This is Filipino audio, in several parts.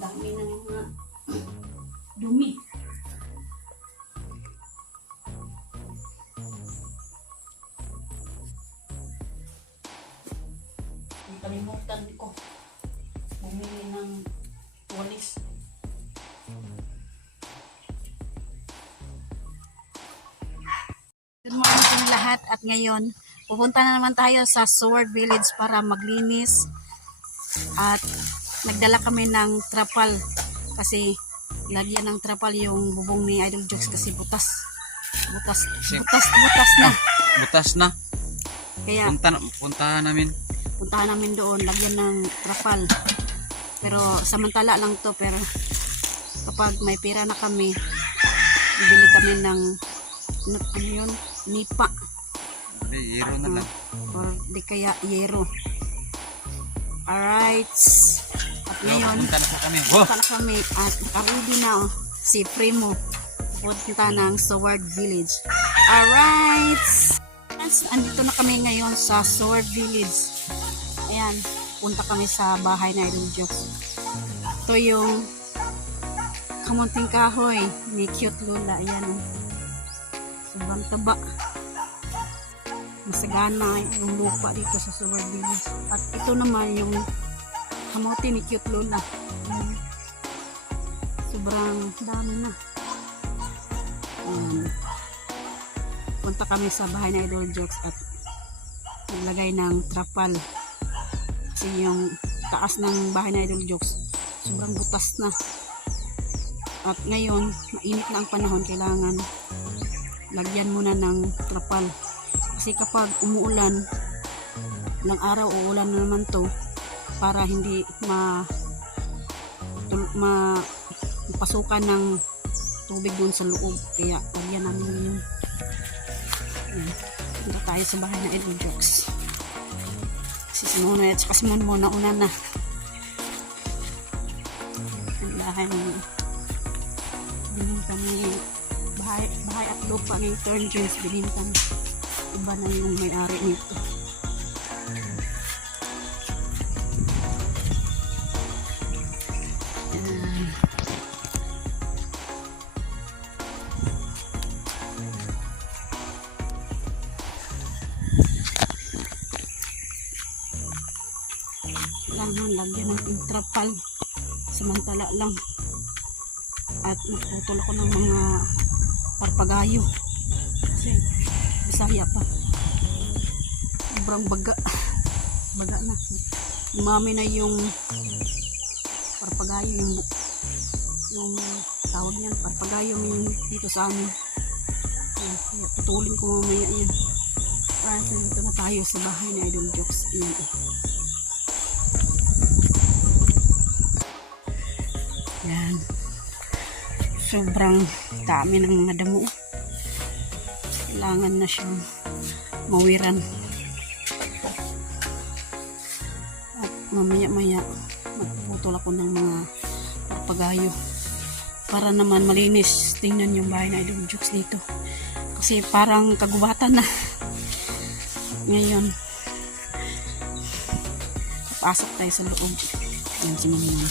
Dami ng mga dumi. Kalimutan ko bumili ng walis. Good morning sa lahat at ngayon pupunta na naman tayo sa Sword Village para maglinis at nagdala kami ng trapal kasi lagyan ng trapal yung bubong ni Idol Jokes kasi butas na. Butas na. Kaya puntahan namin doon, lagyan ng trapal. Pero samantala lang to, pero kapag may pera na kami, bibili kami ng ano yun? Nipa. Yero na lang. Or di kaya yero. Alright. At ngayon, punta na kami. Punta na kami at nakaready na si Primo. Punta ng Sword Village. Alright. Andito na kami ngayon sa Sword Village. Ayan, punta kami sa bahay na Idol Jokes. Ito yung kamunting kahoy ni Cute Lola. Ayan, sobrang taba. Masagana yung lupa dito sa Sword Village. At ito naman yung kamuti ni Cute Lola. Sobrang dami na. Punta kami sa bahay na Idol Jokes at naglagay ng trapal. Kasi yung taas ng bahay na Idol Jokes sobrang butas na. At ngayon, mainit na ang panahon, kailangan lagyan muna ng trapal. Kasi kapag umuulan, ilang araw uulan na naman to para hindi mapasukan ng tubig doon sa loob. Kaya lagyan namin yun. Punta tayo sa bahay na Idol Jokes. Si Simona at saka Simon muna una na. Ang bahay ng bilhin kami bahay at lupa ng Turn Jeans. Bilhin kami. Iba na yung may-ari nito. Kailangan lagyan ng trapal samantala lang. At nagputol ako ng mga parpagayo kasi Bisaya pa. Sobrang baga na. Umami na yung parpagayo, yung tawag niyan, parpagayo dito sa amin. Kaya putulin ko mamaya yan. So dito na tayo sa bahay na Idol Jokes. Yan. Sobrang dami ng mga damo. Kailangan na siyang mawiran. At mamaya-maya magpuputol ako ng mga parpagayo para naman malinis. Tingnan yung bahay na Idol Jokes dito. Kasi parang kagubatan na. Ngayon, pasok tayo sa loob. Yan si Mami.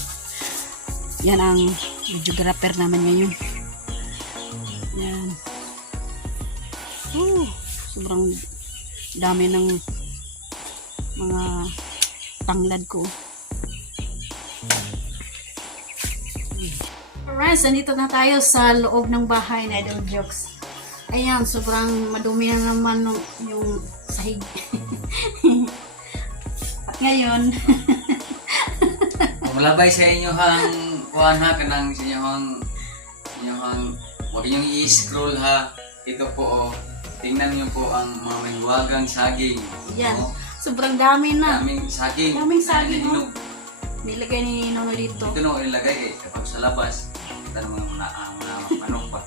Yan ang videographer naman ngayon. Yan. Sobrang dami ng mga tanglad ko. Alright, nandito na tayo sa loob ng bahay na Idol Jokes. Ayan, sobrang madumi na naman yung sahig. At ngayon, Malabay sa inyo hang kuhan ha, kanang sa inyo hang huwag niyong i-scroll ha. Ito po tingnan niyo po ang mga mahiwagang saging. yan, sobrang dami na. Daming saging. Daming saging, Hinog. Nilagay ni Nono dito. Ito nung ilagay kapag sa labas, kita naman ang manok pa.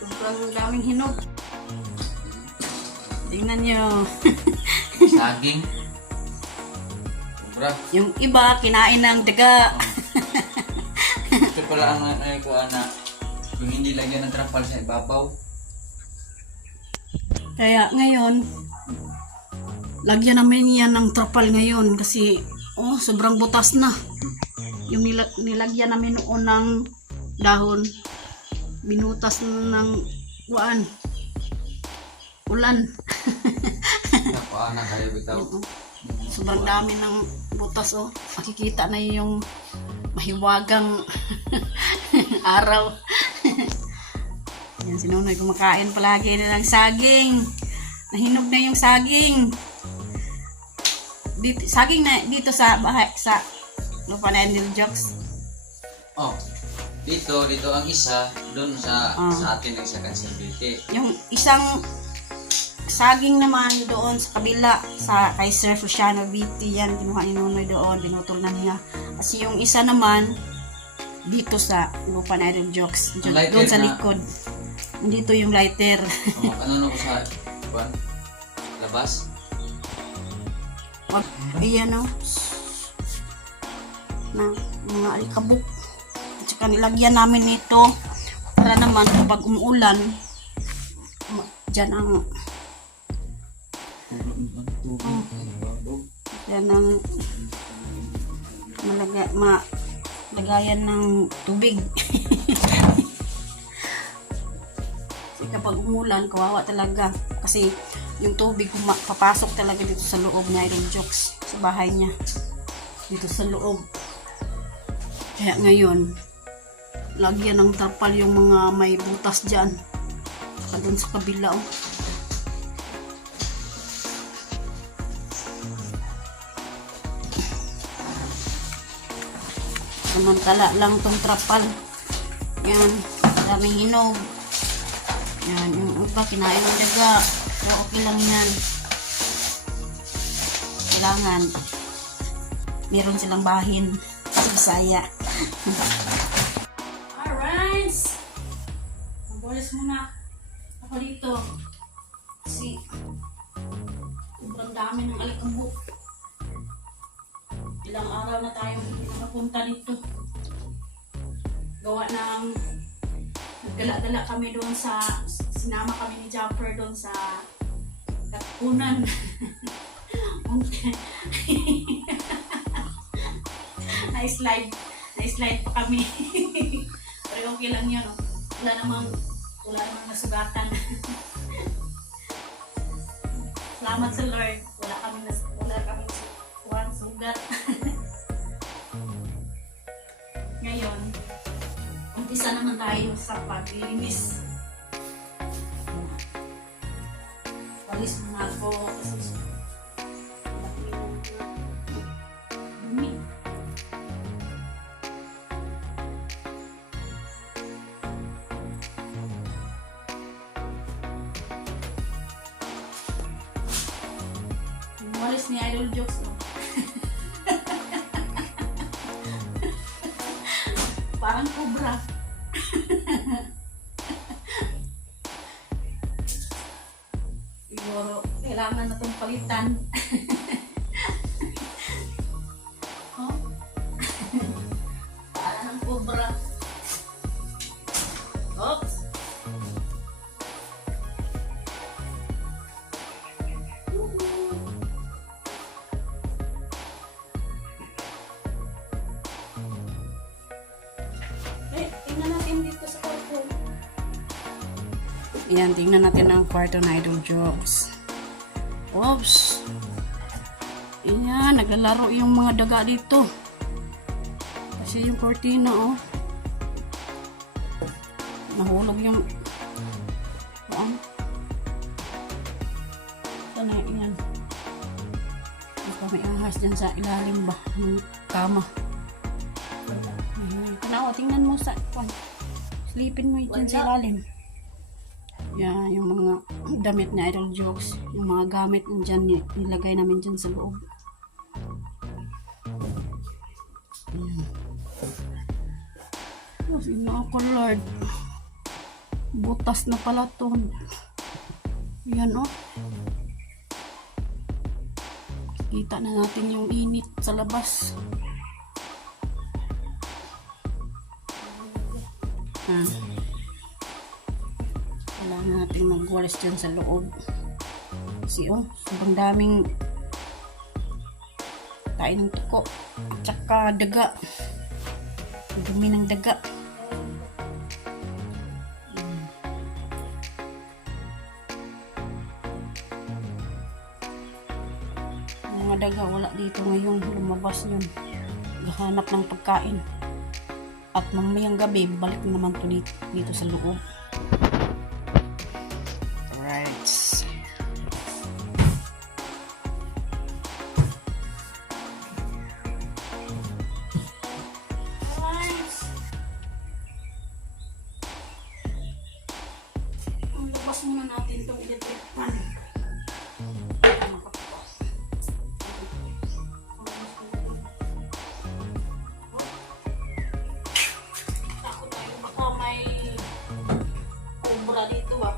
Sobrang daming hinog. Tingnan nyo. Saging. Sobra. Yung iba, kinain ng daga. Ito pala ang kuha na kung hindi lagyan ng trapal sa ibabaw. Kaya ngayon, lagyan namin yan ng trapal ngayon kasi Oh, sobrang butas na. Yung nilagyan namin noon ng dahon, binutas ng ulan. Nakuha na kayo bitaw. Sobrang dami ng butas, oh. Makikita na yung mahiwagang araw. Yan, si Nonoy kumakain palagi na ng saging. Nahinog na yung saging. Saging na dito sa bahay, sa lupa na Idol Jokes. Oh, dito ang isa, doon sa atin ang isa conservate. Yung isang saging naman doon sa kabila sa kay Sir Fusiano BT, yan kinuha ni Nonoy doon, binutol na niya. Kasi yung isa naman dito sa lupa na Idol Jokes, doon sa likod. Dito yung lighter. Ano ko sa labas? Ayan, oh. Na mga alikabok. At saka nilagyan namin ito para naman kapag umuulan, dyan ang yan ang malagayan ng tubig. Kasi kapag umulan, kawawa talaga. Kasi yung tubig papasok talaga dito sa loob ni Idol Jokes, sa bahay niya. Dito sa loob. Kaya ngayon, lagyan ng tarpal yung mga may butas dyan. Saka dun sa kabila, oh. Samantala lang tong trapal. Yan, daming hinog. Yan, yung iba kinain ng daga. Pero okay lang yan. Kailangan meron silang bahin sa Bisaya. Alright. Magbulis muna ako dito. Kasi sobrang dami ng alikabok. Ilang araw na tayo hindi nakapunta dito. Gawa ng nagdala-dala kami doon sa, sinama kami ni Jumper doon sa Katpunan. Na-slide pa kami. Pero okay lang yun, oh. Wala namang nasugatan. Salamat sa Lord. Wala kami sugat. Ngayon, umpisa naman tayo sa paglilinis. Walis muna ako kasi dumi. Yung walis ni Idol Jokes, no? Parang cobra. Siguro, kailangan na itong palitan. Oh? Parang cobra. Oops! Yan, tingnan natin ang kwarto na Idol Jokes. Oops! Ayan, naglalaro yung mga daga dito. Kasi yung cortina, oh. Nahulog yung... Sana, yan. May ahas dyan sa ilalim ba ng kama. Tanawa, tingnan mo sa... Sleepin mo dyan sa ilalim. Yan, yung mga damit na Idol Jokes, yung mga gamit dyan, nilagay namin dyan sa loob. Yan. Kasi na ako, Lord. Butas na pala to. Yan, oh. Kita na natin yung init sa labas. Kailangan natin magwalis dyan sa loob. Kasi, oh, sobrang daming kain ng tuko at saka daga. Dumi ng daga. Mga daga wala dito ngayon, lumabas yun, gahanap ng pagkain. At mamayang gabi balik na naman to dito sa loob. Right. Labas muna natin itong electric fan. Takot tayo baka may cobra dito ah.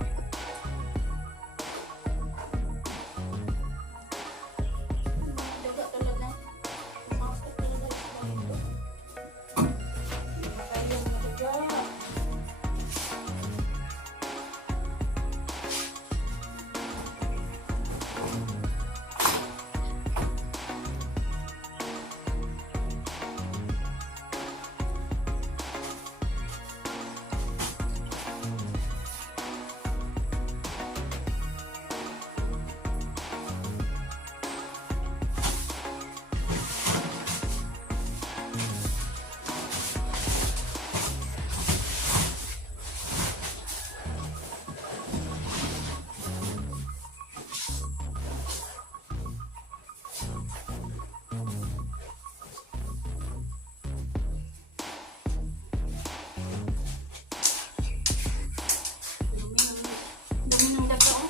Daga talaga. Masok talaga sa dito. Kaya mga daga. Dumi ng daga oh.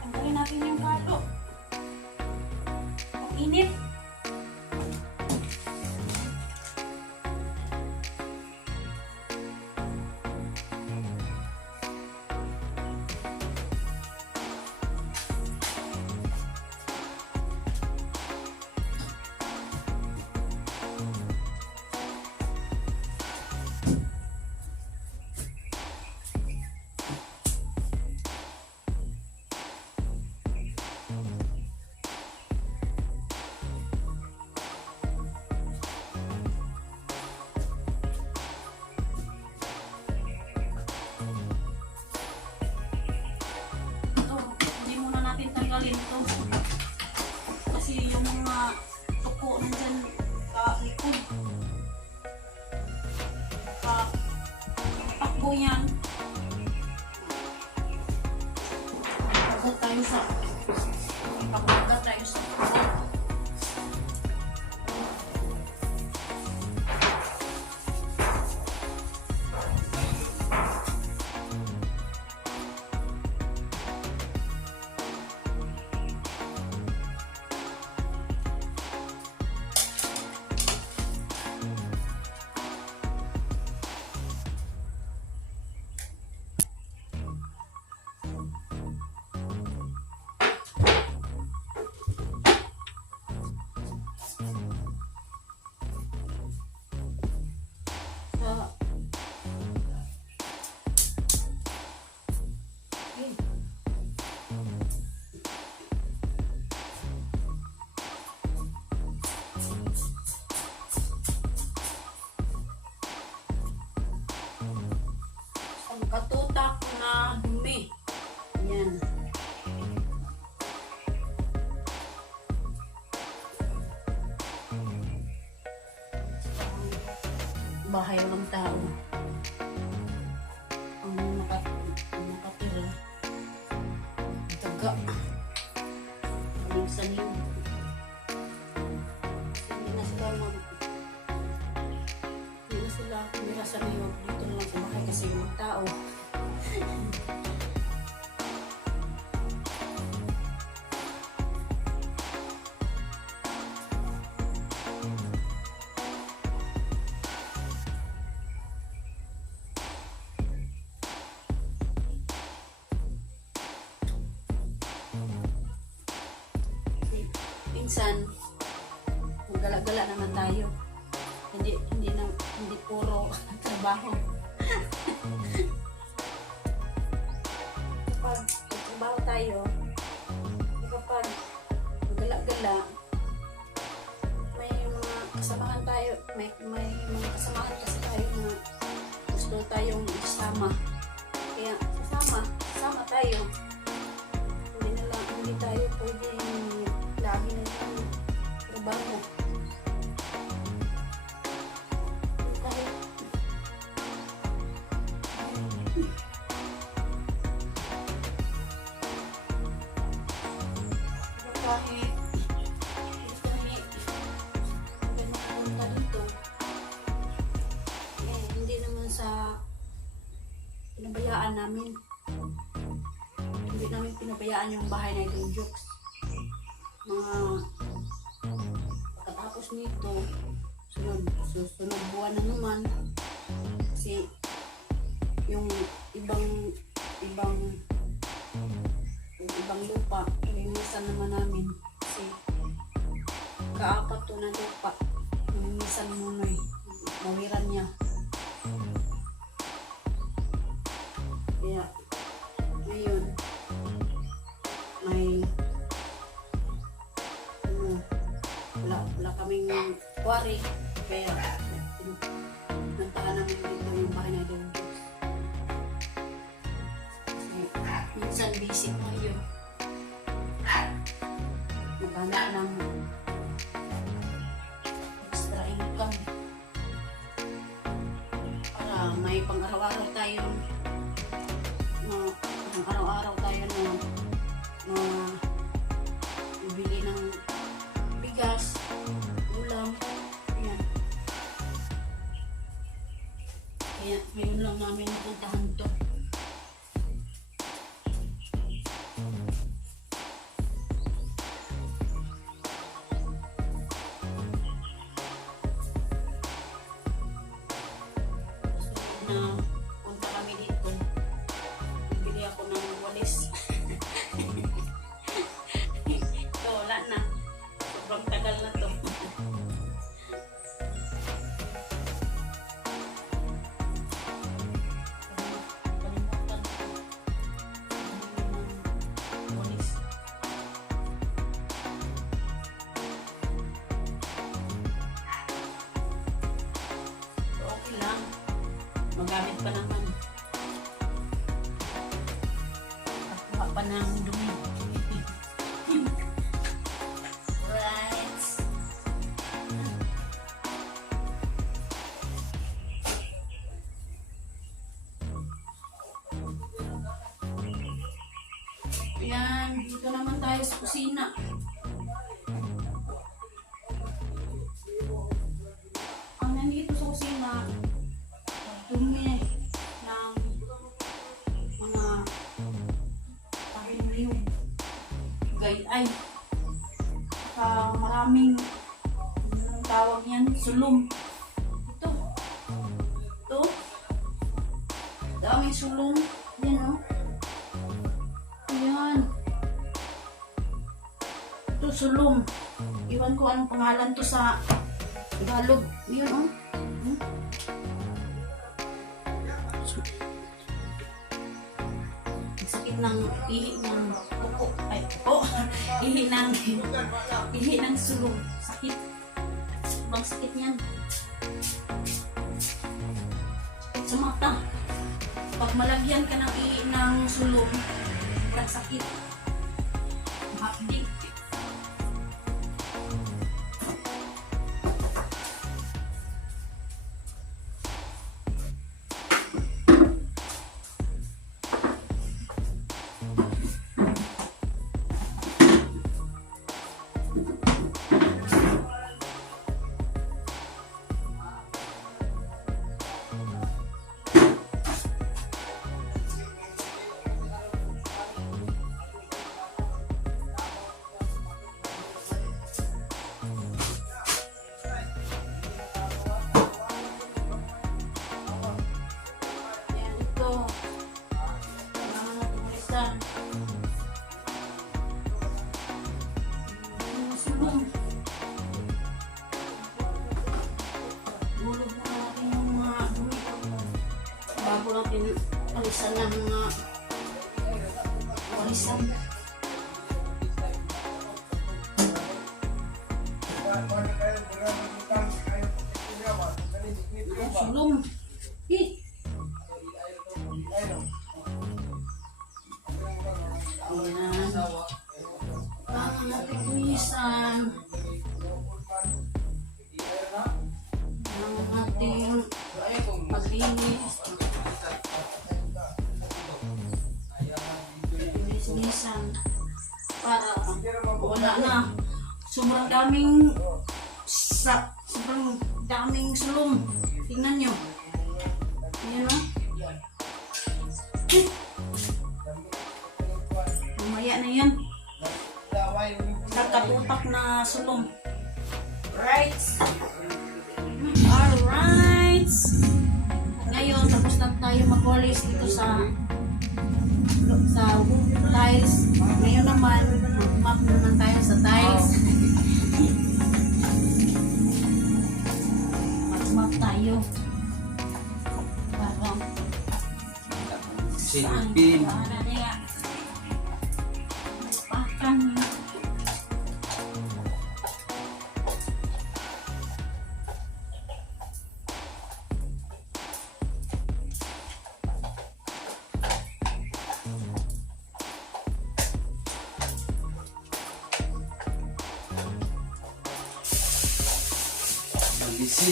Tanggalin natin yung kado. Ang init. Hindi muna natin tanggalin ito kasi yung mga tuko nandyan likod takbo yan. Pagod tayo sa katutak na dumi. Yan. Bahay walang tao. Ang nakatira. Daga. Saling-saling. Hindi na sila kumira sa liyog. Dito na lang sa bahay kasi yung tao. minsan magala-gala naman tayo. Hindi puro trabaho. Kapag trabaho tayo, kapag magala-gala, may mga kasamahan tayo, may mga kasamahan kasi tayo na gusto tayong isama. Kaya sama tayo. Hindi tayo pwedeng lagi na yung trabaho. Kahit punta dito, hindi naman sa pinabayaan namin. Hindi namin pinabayaan yung bahay na Idol Jokes. Mga pagkatapos nito, susunod buwan na naman. Kasi yung ibang lupa, linisan naman namin. Kasi kaapat to na lupa. Linisan muna mawiran niya. Kaya ngayon may wala kaming quarry, kaya pinuntahan namin dito yung bahay na Idol Jokes. Minsan busy tayo maghanap ng extra income para may pang-araw-araw tayo na bibili ng bigas, ulam, yan. Kaya ngayon lang namin napuntahan to. Na punta kami dito, bibili ako ng walis. Ito, wala na. Sobrang tagal na to. Kalimutan ko. Walis. So, okay lang. Magamit pa naman. Nakuha pa ng dumi. Right. Ayan, dito naman tayo sa kusina. Ang nandito sa kusina, dumi ng mga tahimliw, gayay, maraming anong tawag yan, sulong. Ito daming sulong yan, oh. Ayan, ito sulong, iwan ko anong pangalan to sa Tagalog. Yun, oh. Sakit ng ihi ng kuko. Ay, kuko. Ihi ng sulong. Sakit. Sobrang sakit niyan. Sakit sa mata. Pag malagyan ka ng ihi ng sulong, sakit. Mahapdi. bago natin alisan ng mga walisan. Sulong. Ayan. Ang ating kulisan. Ang ating paglinis. Linis-linisan. Para wala na. Sobrang daming sulong. Tingnan nyo. Ayan o. Mamaya na yan. Kakatutak na sulong. Right. Alright. Ngayon, tapos na tayo mag-polish dito sa tiles. Ngayon naman, mag-map naman tayo sa tiles. Mag-map tayo. Parang Silipin. Pakan.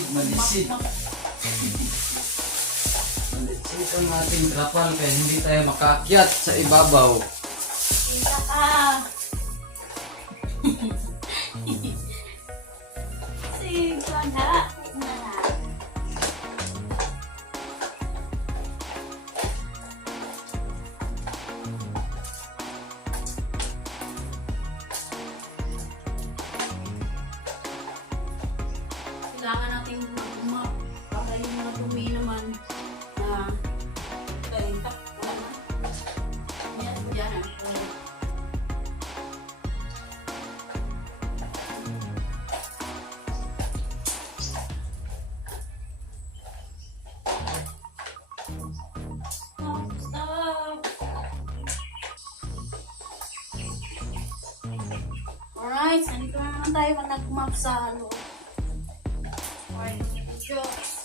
Malisid. Malisid ang ating trapal kaya hindi tayo makaakyat sa ibabaw. Isa ka. Sige na. Kailangan natin mag-map para yung mga dumi naman na talintak. Wala na. Yan, yan. Stop. Alright, nandito na naman tayo pag nag-map sa loob. Alright, Diyos.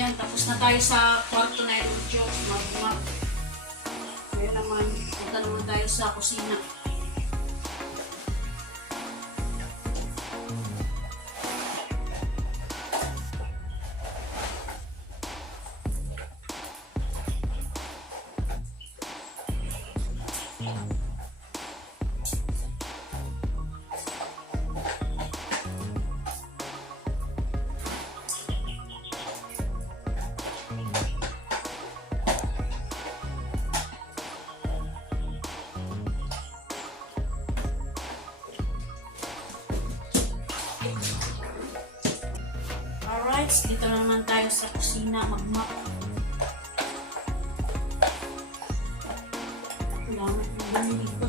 Ayan, tapos na tayo sa kwarto na ito, Diyos. Mag-map. Ngayon naman, punta naman tayo sa kusina. Alright, dito naman tayo sa kusina mag-map. Kailangan yung dami dito.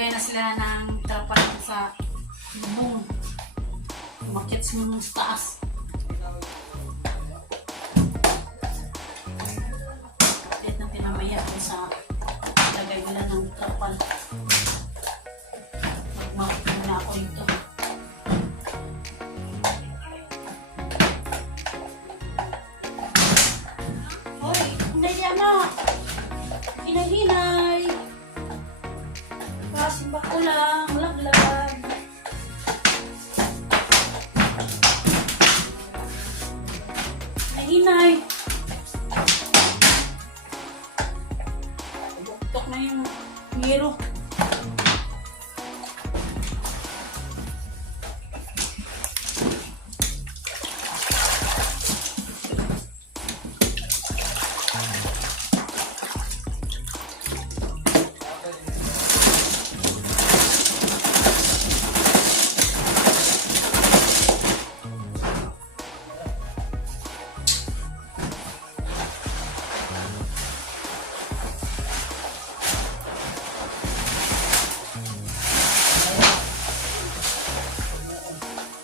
Naglagay na sila ng trapal sa bubong. Umakyat sa taas. Update natin mamaya kung sa lagay nila ng trapal. Magmahal na ako ito. Hoy, hindi na. Hinay-hinay. Kasimba ko lang, laglag. Ay, hinay. Buktok na yung hero.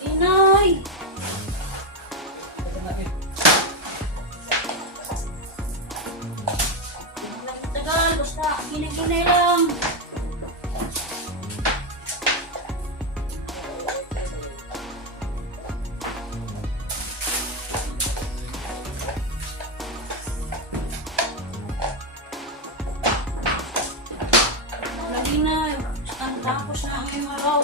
Inay! Tagal, basta ginay-ginay lang. Lagi na, tapos na ang iyong araw.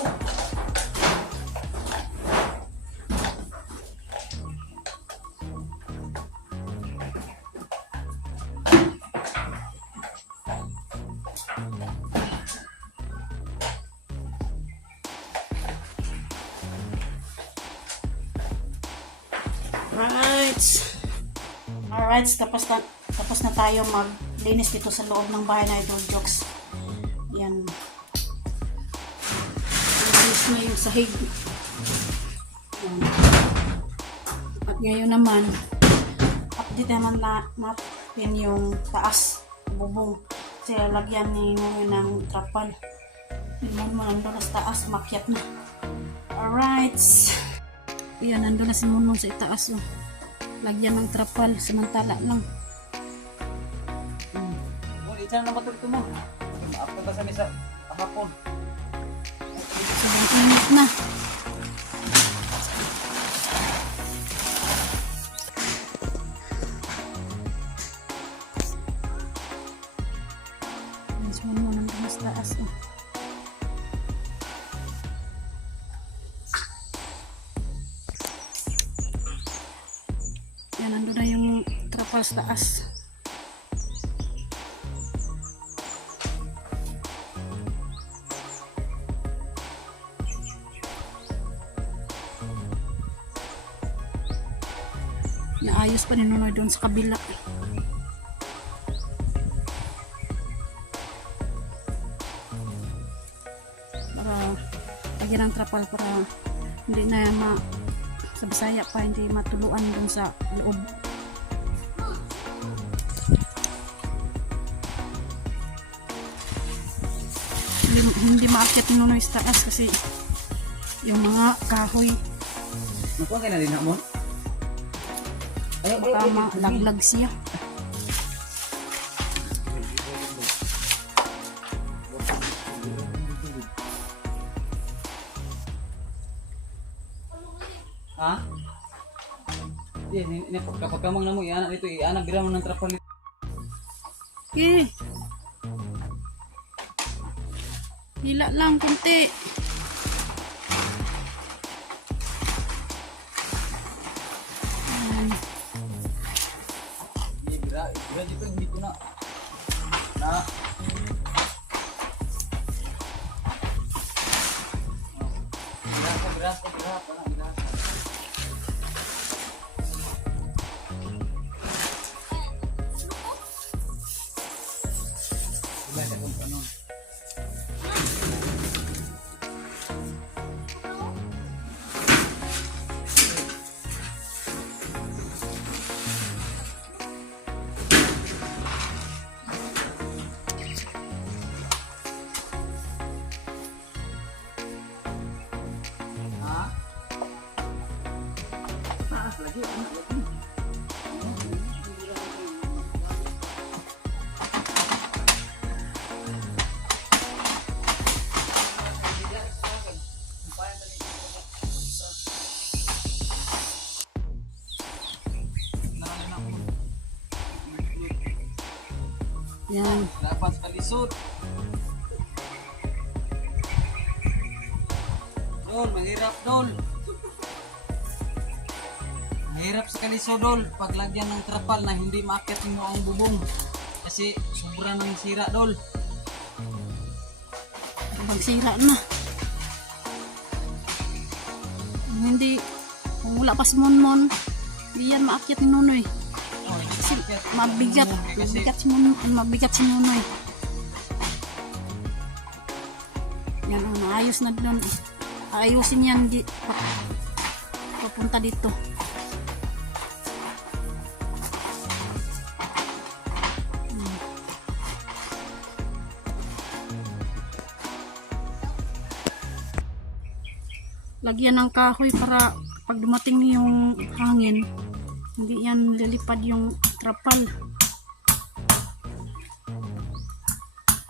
Alright, tapos na tayo maglinis dito sa loob ng bahay na Idol Jokes. Yan. Linis na yung sahig. Yan. At ngayon naman, update naman natin yung taas, bubong. Kasi lagyan ni Noy ng trapal. Tingnan mo, nandun na sa taas, makyat na. Alright. Yan, nandun na si Munong sa itaas. Oh. Lagyan ng trapal, samantala lang. Isa na matulito mo. Maapon ka sa misa. Kahapon. Sobrang init na. Mas mo nang mas taas. Oh. Yan, nandun na yung trapal sa taas. Naayos pa ni Nonoy doon sa kabila. Para lagyan ng trapal para hindi na sa Bisaya pa hindi matuluan doon sa loob. Hindi maakyat ni Nonoy sa taas kasi yung mga kahoy. Nakuha ka na din mo? Baka malaglag siya. Ha? Hindi, kapag kamang na mo, ianak dito, ianak, bira mo ng trapal nito. Eh. Hila lang, kunti. Bira dito, hindi ko na. Bira. lagi, lagi. Yan. Dapat kalisod. Dol, mahirap dol. Mahirap sa kalisod dol. Paglagyan ng trapal na hindi maakyat mo ang bubong. Kasi sobra ng sira dol. Pagsira na. Hindi, kung wala pa si Monmon, di yan maakyat ni Nonoy. Kasi mabigat si Nonoy. Yan, naayos na doon. Ayusin yan papunta dito. Lagyan ng kahoy para pag dumating yung hangin, hindi yan lilipad yung trapal.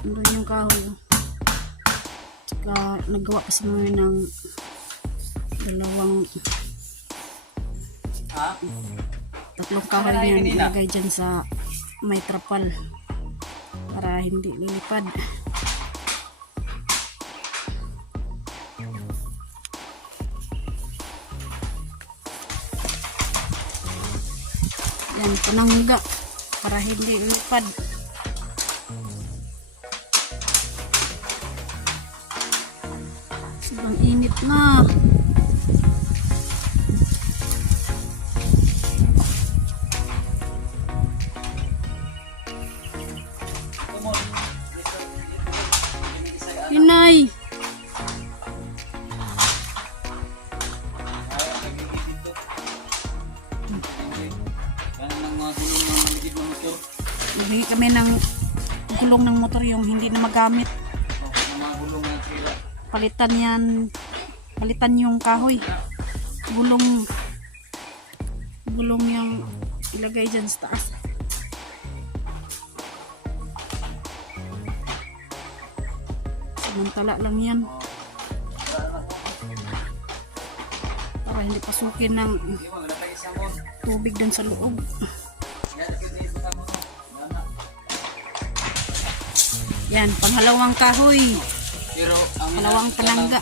Doon yung kahoy. Tsaka nagawa kasi mo ng tatlong kahoy yan ilagay dyan sa may trapal para hindi lilipad. Yan, panangga para hindi lipad. Sobrang init na. Inay. Nagbigay kami ng gulong ng motor yung hindi na magamit. Palitan yung kahoy. Gulong yung ilagay dyan sa taas. Samantala lang yan. Para hindi pasukin ng tubig dun sa loob. Yan, panghalawang kahoy. Pero ang Halawang panangga.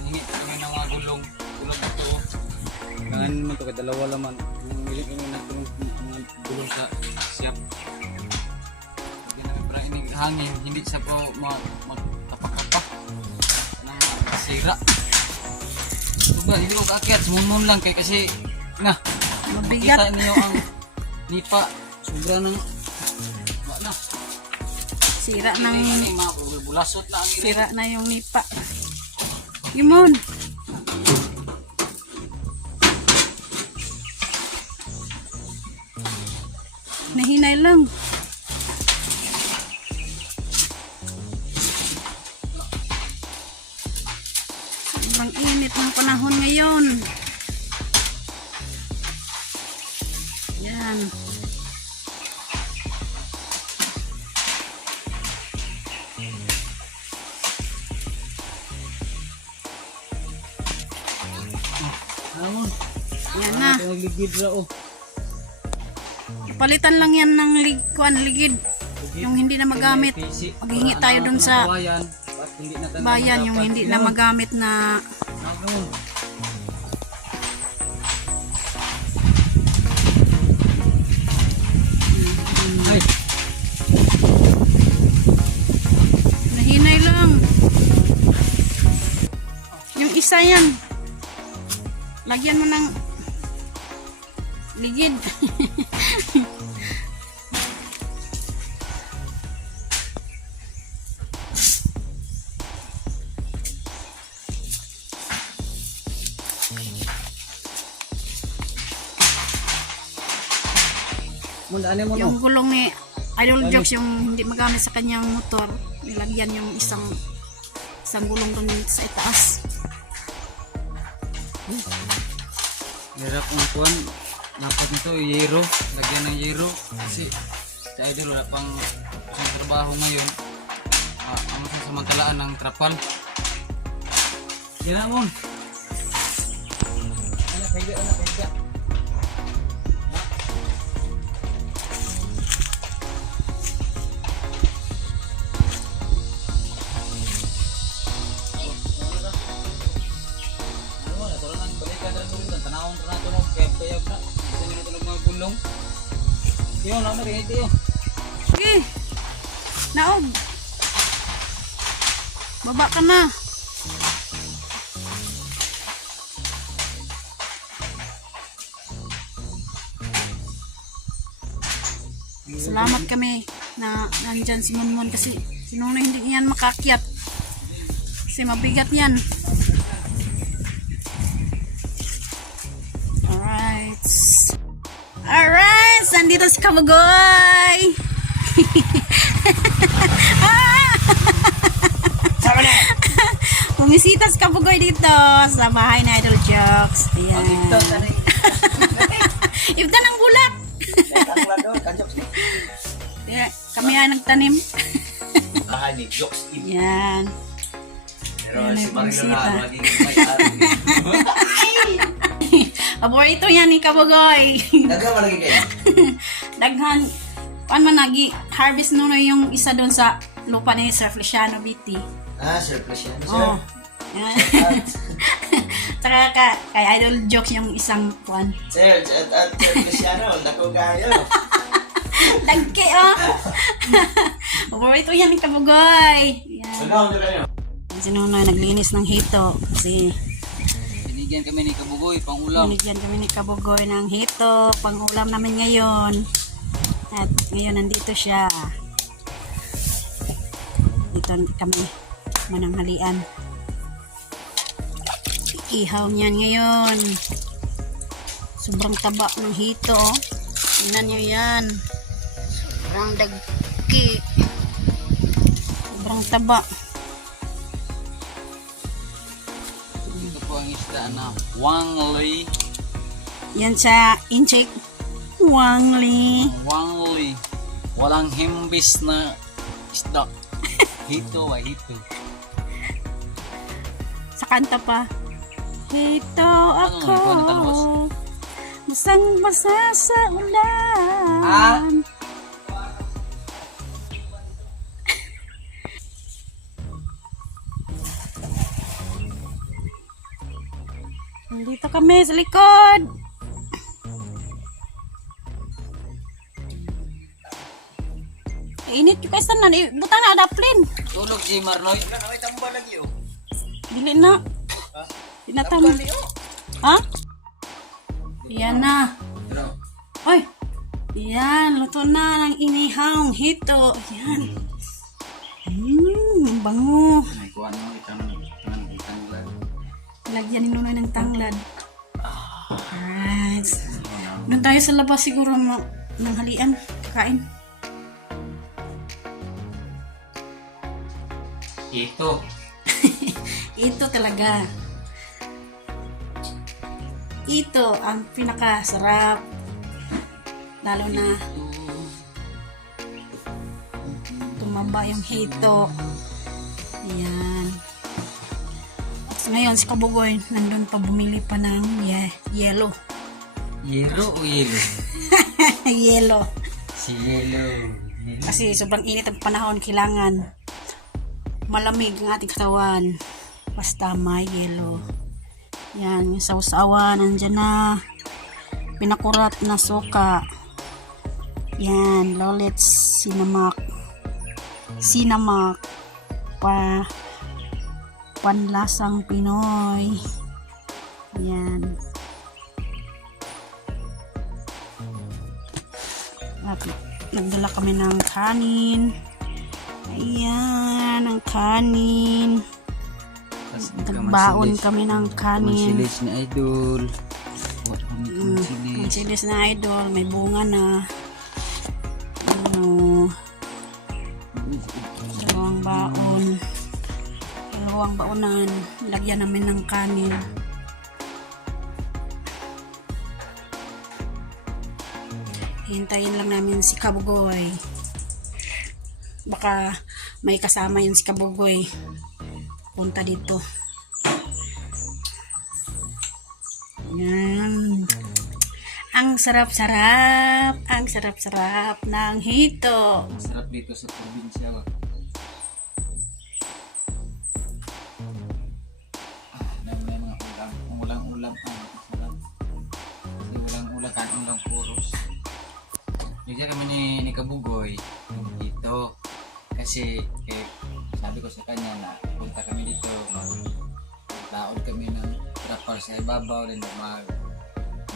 Hingi kami ng mga gulong ito. Kailangan naman ito, dalawa laman. Yung miling na mga gulong sa siyap. Para ini hangin, hindi sa po matapak-tapak ng sira. Ito ba, hindi ko kaakyat, sumunod lang kasi na, Mabigat. makita niyo ang nipa, sobra ng na. Sira Ini bulasot na ang Sira na yung nipa. Yumon. Nahinay lang. Sobrang init ng panahon ngayon. Yan. Yan na. Ligid ra oh. Palitan lang yan ng ligid. Yung hindi na magamit. Maghingi tayo dun sa bayan yung hindi na magamit na nahinay lang. Yung isa yan. Lagyan mo ng ligid. Yung gulong ni Idol Jokes yung hindi magamit sa kanyang motor, nilagyan yung isang gulong dun sa itaas. Hirap ang kuhan. Dapat nito, yero. Lagyan ng yero. Kasi sa idol, wala pang isang trabaho ngayon. Ang samantalaan ng trapal. Yan mo. Anak, higa. Yun, ano rin ito yun. Sige. Naog. Baba ka na. Salamat kami na nandyan si Monmon kasi sino na hindi yan makakyat. Kasi mabigat yan. Alright, nandito si Kabugoy. Bumisita si Kabugoy dito sa bahay na Idol Jokes. Ayan. Ibta ng bulak. Kami ay nagtanim. Bahay ni Jokes. Yan. Pero Yan, si Marilo bumisita. na maging may-ari. Paborito yan ni Kabugoy. Nagawa lagi kayo. Daghan. Paano man nag-harvest nuno yung isa doon sa lupa ni Sir Feliciano BT. Surplus yan. Sir. Oh. Yan. Tsaka kay Idol Jokes yung isang puan. Sir, at surplus yan. Naku kayo. Dagke, oh. Paborito yan ni Kabugoy. Yan. Sagaw nyo kayo. Si Nunoy naglinis ng hito. Kasi Binigyan kami ni Kabugoy, pang ulam. binigyan kami ni Kabugoy ng hito. Pang-ulam namin ngayon. At ngayon nandito siya. Dito kami mananghalian. Ihaw niyan ngayon. Sobrang taba ng hito. Oh. Tingnan nyo yan. Sobrang dagki. Sobrang taba. Ito po ang isda na Wangli. Yan sa incheck. Wangli. Wangli. Walang himbis na isda. Hito ba hito? Sa kanta pa. Hito Ano ako. ikaw natalabas? Basang-basa sa ulan. Nandito kami sa likod. Init yung kaisa na. Butang na adaplin. Tulog si Marnoy. May tambal lagi oh. Dili na. Tinatama. Ha? Yan na. Pero, Ay! Yan. Luto na ng inihang hito. Yan. Bango. may kuha mo itang lang. Lagyan ni Nunoy ng tanglad. Alright. Doon tayo sa labas siguro ng halian. Kain. Ito. Ito talaga. Ito ang pinakasarap. Lalo na tumaba yung hito. Ayan. So, ngayon si Kabugoy nandun pa bumili pa ng yelo. Yero o yelo? Yelo. Si yelo. Kasi sobrang init ang panahon, kailangan malamig ang ating katawan. Basta may yelo. Yan, yung sausawan, nandyan na. Pinakurat na suka. Yan, lolets, sinamak. Sinamak. Panlasang Pinoy. Yan. At nagdala kami ng kanin. Ayan, ang kanin. Nagbaon kami ng kanin. Silis ni Idol. Buat kami Ang silis na Idol, may bunga na. Ano, dalawang baon. Dalawang baonan. Lagyan namin ng kanin. hintayin lang namin si Kabugoy. Baka may kasama yun si Kabugoy. Punta dito. Yan. Ang sarap-sarap. Ang sarap-sarap ng hito. Masarap dito sa probinsya ba? May mga ulam. Kung walang ulam, masarap. Kasi walang ulam, kanin lang puros. Bigyan kami ni Kabugoy dito. Kasi sabi ko sa kanya na punta kami dito. Maglaod kami ng trapal sa ibabaw. Then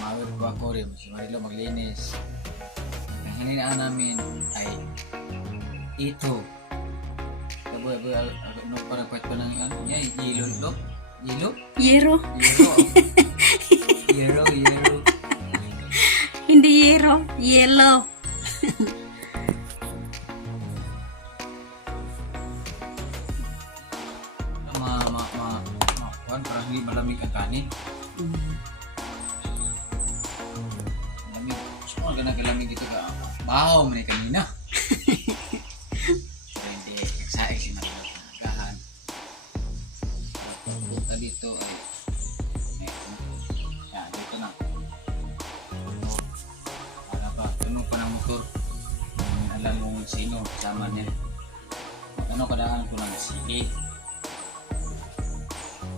mawir ko ako rin. Si Marilo maglinis. Ang hininaan namin ay ito. Kaboy, ano parang pwede ko ng ano? Yelo, lo? Yelo? Yero. Yero. Yero. Hindi yero. Yellow. Parang hindi malamig ang kanin. Malamig. Gusto mo ka nagalamig dito ka. Bahaw man kanina. Pero hindi. Excited si Marilo sa nagahan. Punta dito ay yan, dito na. Para ba? Tunog pa ng motor. Alam mo sino kasama niya. Ano kadaan ko ng sige.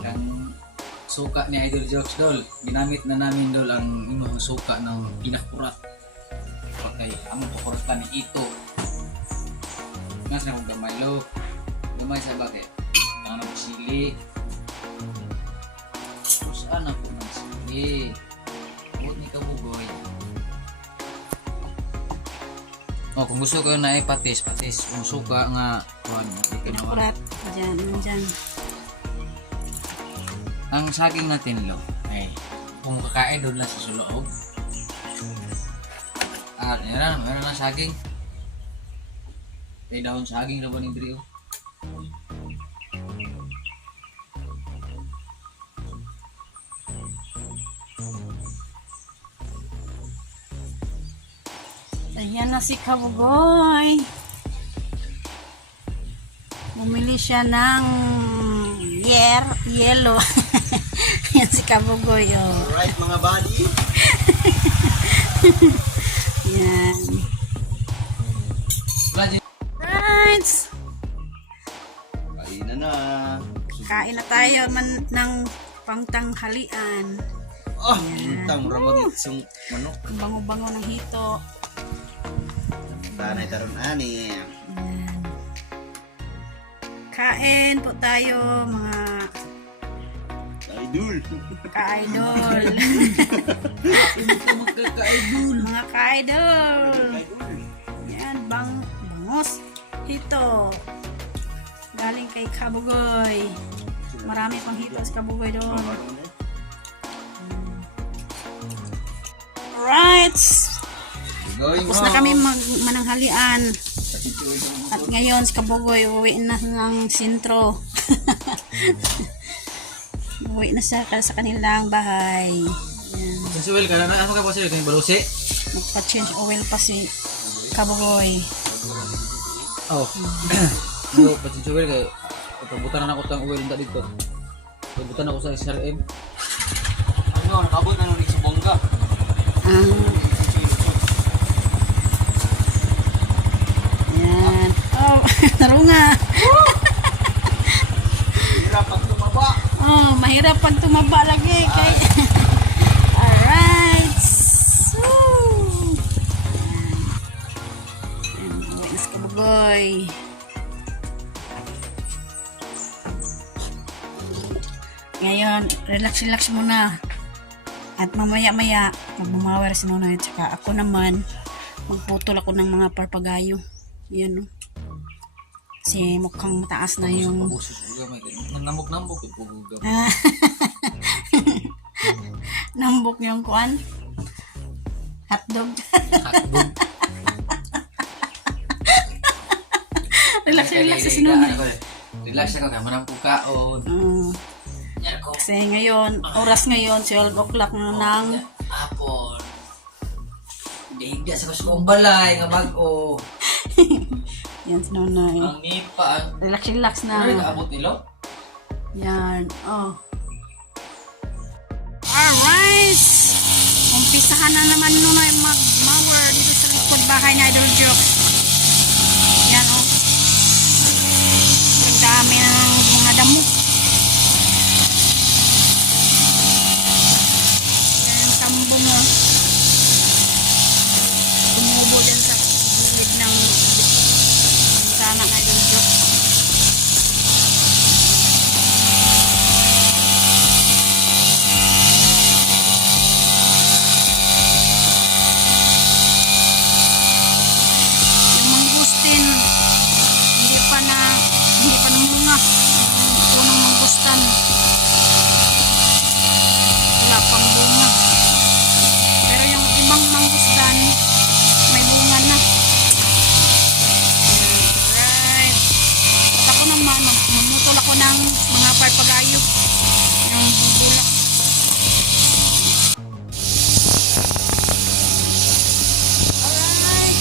Ang suka ni Idol Jokes Dol. Ginamit na namin Dol ang imong suka ng pinakurat. Okay, among pakuratan ni ito. Mas na kong gamay lo. Gamay sa bakit? Ang sili. Saan ako ng sili? Buot ni Kabugoy. Oh, kung gusto ko na patis. Kung suka nga, kuhan, hindi ka naman. Pinakurat. Diyan, nandyan. Ang saging natin lo, ay kung kakain doon lang sa suloob. At yan na, meron na saging. May dahon saging na ba ni Brio? Ayan na si Kabugoy. Bumili siya ng yellow. Yan si Kabugoy. Oh. Alright mga buddy. Yan. Right. Kain na. Kain na tayo ng pangtanghalian. Oh, intang ramon isang manok. Ang bango-bango ng hito. Tanay taron ani. Yan. Kain po tayo mga Idol. ka-idol. Mga ka-idol. Yan, bangos. Hito. Galing kay Kabugoy. Marami pang hito sa Kabugoy doon. Alright. Tapos na kami mananghalian. At ngayon si Kabugoy uwi na ng sentro. Uwi na siya sa kanilang bahay. Yan. Kasi well ka na, ano ka pa sila? Kanyang balusi? Magpa-change oil pa si Kabugoy. Oo. So, pati sa well kayo, pagbutan na ako tang oil na dito. Pagbutan ako sa SRM. Ano, nakabot na nung sa bongga. Yan. Oh, narunga. Hirap pag tumaba. Oh, mahirap pag tumaba lagi. Kay... Alright. Woo. Yan. Uwi na si Kabugoy. Ngayon, relax muna. At mamaya-maya, magbumawer si Nonoy. Tsaka ako naman, magputol ako ng mga parpagayo. Yan, no? Kasi mukhang mataas na yung... Nambok-nambok. Nambok yung kuan. Hotdog. Hotdog. relax si Nonoy. Relax ako, kaya manang pukaon. Kasi ngayon, oras ngayon, 12 o'clock na ng hapon. Higda sa kong balay nga mag-o. Yan si Nanay. Ang nipa. Relax Ano rin na. kaabot nilo? Yan. Oh. Alright. Umpisahan na naman nung mag-mower dito sa likod bahay na Idol Jokes. Yan oh. Ang dami ng mga damo. Yan ang tambo mo. Tumubo dyan sa gilid ng sana Idol Jokes. Yung mangustin hindi pa namunga yung punong mangustan wala pang bunga pero yung ibang mangustan may bunga na. Alright, at ako naman mamutol ako ng mga parpagayo yung bubulak. Alright.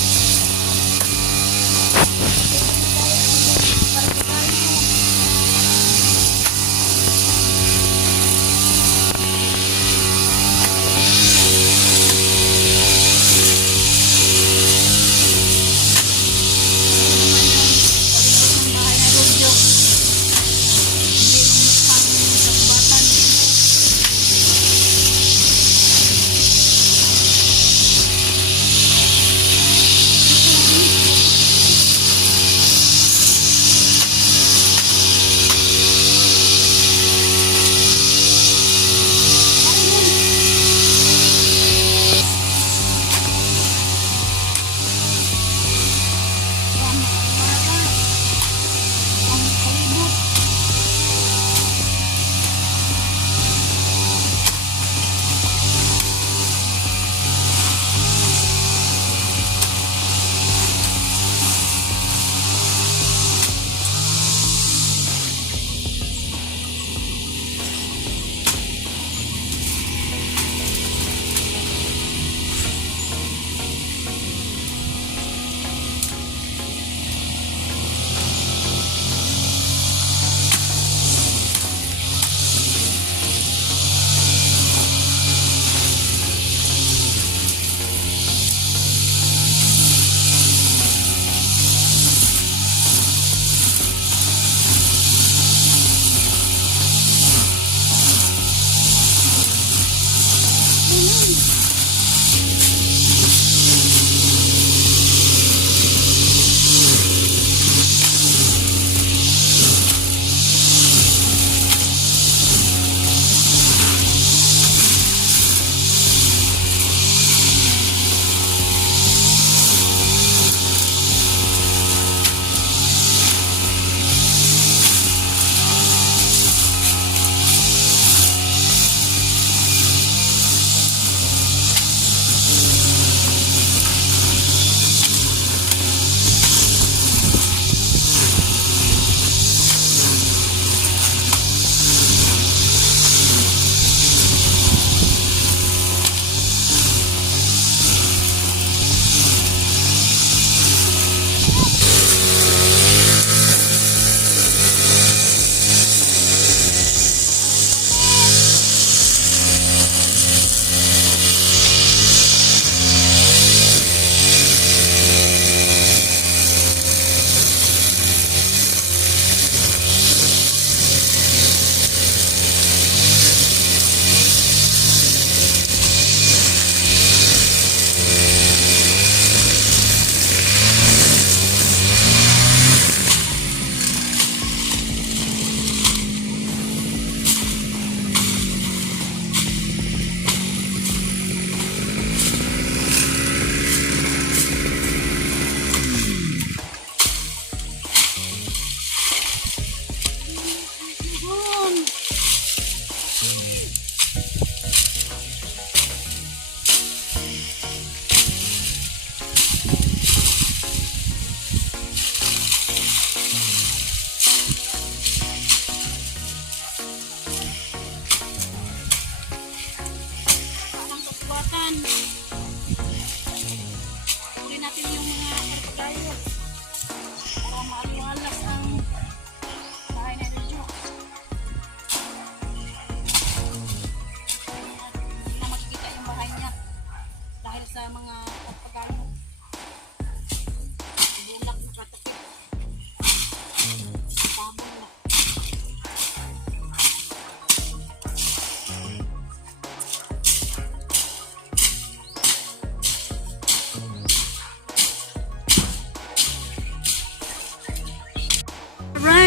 Yan.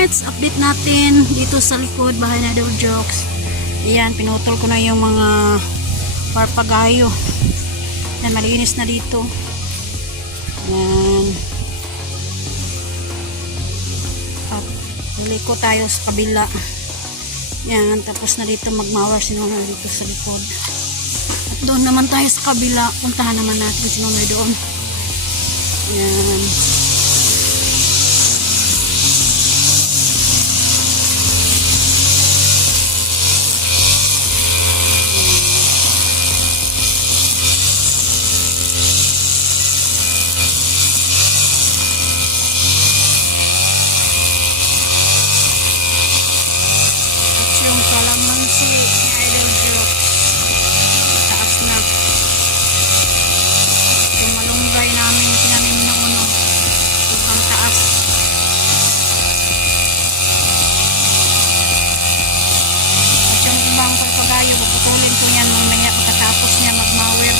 Let's update natin dito sa likod bahay na Idol Jokes. Ayan, pinutol ko na yung mga parpagayo. Ayan, malinis na dito. Ayan. At liko tayo sa kabila. Ayan, tapos na dito magmawar si Nonoy dito sa likod. At doon naman tayo sa kabila. Puntahan naman natin si Nonoy doon. Ayan. Yung kalamansi ni Idol Jokes taas na yung malunggay namin tinanim na uno sobrang taas at yung ibang pagpagayo puputulin ko yan mamaya pagkatapos niya magmawir.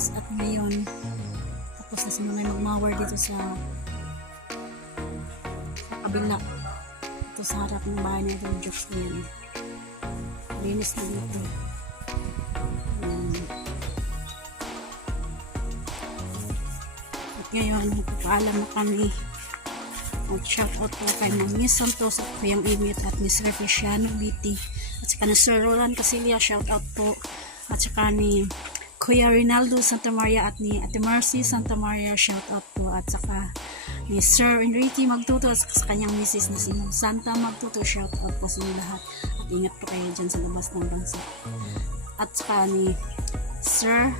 At ngayon, tapos na si Nonoy magmawar dito sa kabila. Ito sa harap ng bahay na Idol Jokes ngayon. Linis na dito. Ayan. At ngayon, paalam na kami. At shout out po kay Ma'am Miss Santos at Kuyang Imit at Miss Reficiano BT. At saka na Sir Roland Casilia, shout out po. At saka ni Kuya Rinaldo Santa Maria at ni Ate Marcy Santa Maria, shout out po. At saka ni Sir Enrique Magtuto at saka sa kanyang misis na si Ma'am Santa Magtuto, shout out po sa inyo lahat. At ingat po kayo dyan sa labas ng bansa. At saka ni Sir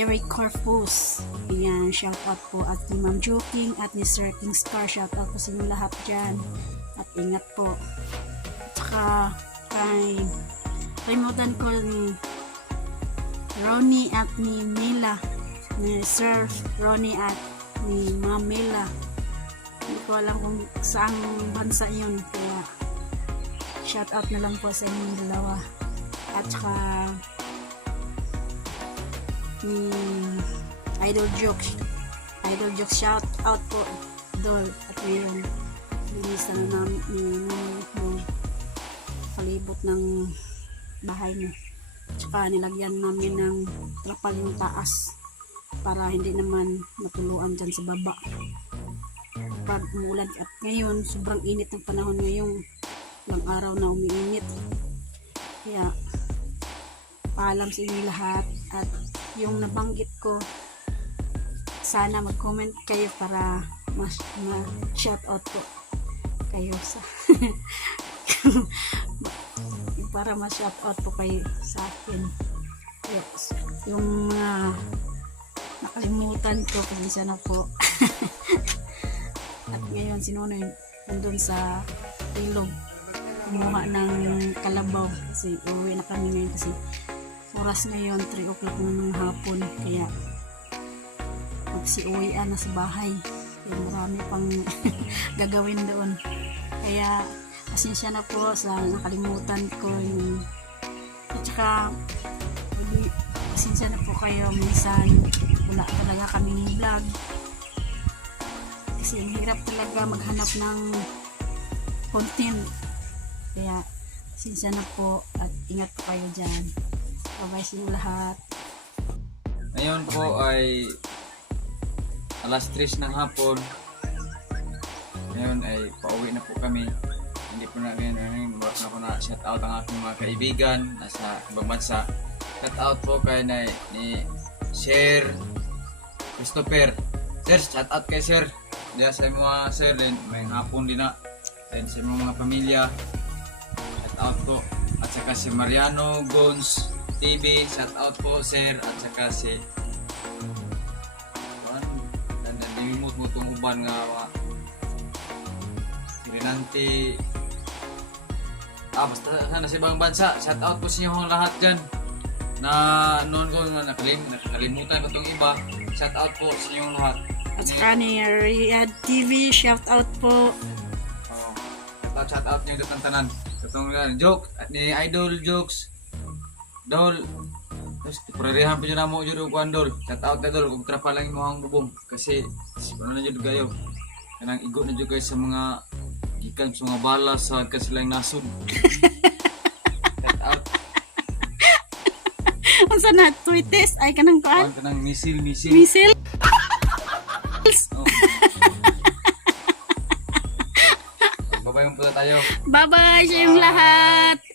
Eric Corpus, ayan, shout out po. At ni Ma'am Joking at ni Sir King Star, shout out po sa inyo lahat dyan. At ingat po. At saka kay kalimutan ko ni Ronnie at ni Mila, ni Sir Ronnie at ni Ma'am Mila. Hindi ko alam kung saan bansa yun, kaya shout out na lang po sa inyong dalawa. At saka ni Idol Jokes, shout out po Dol. At ngayon linisan na namin ni palibot ng bahay niya. Tsaka nilagyan namin ng trapal yung taas para hindi naman matuluan dyan sa baba pag umulan. At ngayon sobrang init ng panahon ngayong ilang araw na umiinit, kaya paalam sa inyo lahat. At yung nabanggit ko, sana mag-comment kayo para ma-shout out po kayo sa para ma-shout out po kayo sa akin. Yes. Yung nakalimutan ko, pasensya na po. At ngayon si Nonoy nandun sa ilog kumuha ng kalabaw kasi uwi na kami ngayon kasi oras ngayon 3 o'clock na ng hapon, kaya magsiuwian na sa bahay. Kaya marami pang gagawin doon, kaya pasensya na po sa nakalimutan ko yung. At saka pasensya na po kayo, minsan wala talaga kaming vlog kasi hirap talaga maghanap ng content, kaya pasensya na po at ingat po kayo dyan. Bye-bye sa inyo lahat. Ngayon po ay alas 3 ng hapon. Ngayon ay pauwi na po kami. Hindi po na ngayon na po na shout out ang aking mga kaibigan nasa ibang bansa. Shout out po kay ni Sir Christopher. Sir, shout out kay Sir. Diya sa mga Sir din, may hapon din na. And sa mga pamilya, shout out po. At saka si Mariano Gons TV, shout out po Sir. At saka si nalimut mo itong uban nga si Renante, basta sana sa ibang bansa. Shout out po sa inyo lahat dyan na noon ko nakalimutan ko itong iba. Shout out po sa inyong lahat. At saka ni Riyadh TV, shout out po. Oh. Shout out niyo dito ng tanan. Katong joke ni Idol Jokes. Dol. Tapos purarihan pa dyan na mo dyan kuan Dol. Shout out na Dol. Kung trapa lang mo ang bubong. Kasi ano na dyan kayo. Kanang igo na dyan kayo sa mga gikan sa mga bala sa kasilang nasod. Shout out. Ang sana, tweetes, ay kanang kuan. Kanang misil. Misil. Oh. Babay mo pala tayo. Bye-bye sa yung lahat.